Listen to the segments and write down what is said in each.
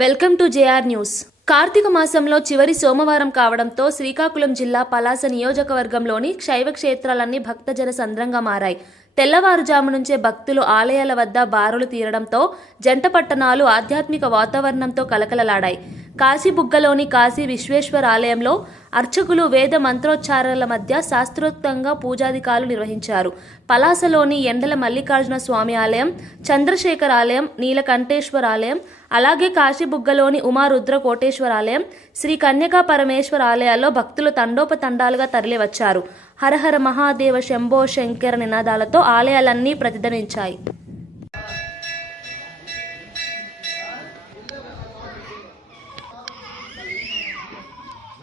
Welcome to JR news. Karthika మాసంలో చివరి సోమవారం కావడంతో శ్రీకాకుళం జిల్లా పలాస నియోజకవర్గంలోని శైవ క్షేత్రాలన్నీ భక్తజన సంద్రంగా మారాయి. తెల్లవారుజాము నుంచే భక్తులు ఆలయాల వద్ద బారులు తీరడంతో జంట పట్టణాలు ఆధ్యాత్మిక వాతావరణంతో కలకలలాడాయి. కాశీబుగ్గలోని కాశీ విశ్వేశ్వర ఆలయంలో అర్చకులు వేద మంత్రోచ్చారాల మధ్య శాస్త్రోక్తంగా పూజాధికాలు నిర్వహించారు. పలాసలోని ఎండల మల్లికార్జున స్వామి ఆలయం చంద్రశేఖర్ ఆలయం నీలకంఠేశ్వర ఆలయం అలాగే కాశీబుగ్గలోని ఉమారుద్ర కోటేశ్వర ఆలయం శ్రీ కన్యకా పరమేశ్వర ఆలయాల్లో భక్తులు తండోపతండాలుగా తరలివచ్చారు. హరహర మహాదేవ శంభో శంకర నినాదాలతో ఆలయాలన్నీ ప్రతిధ్వనించాయి.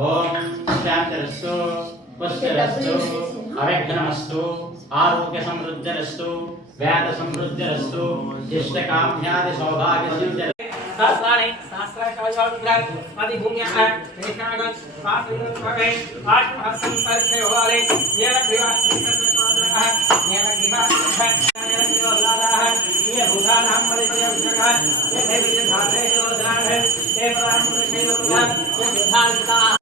ओम शांतरस्तु, पुष्टरस्तु अभिघ्नमस्तु आरोग्य समृद्धिरस्तु व्याध समृद्धिरस्तु इष्ट काम्यादि सौभाग्य सिद्धिरस्तु सहस्राणि सहस्राशवशावरुद्राणि अधिभूम्यः रेषाणं स्वासुरत्वमे आत्महस्तं सर्वयोगाले येनग्रीवासंकल्पसोदरः येनग्रीवासंकल्पः येनग्रीवलादाः येभूतानां परिचयविषयः ये धैर्यधातेशोदराः ये परामुरशैलप्रधाः ये सिद्धार्थिताः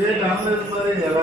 ఇదే కాంగ్రెస్ మరి ఎలా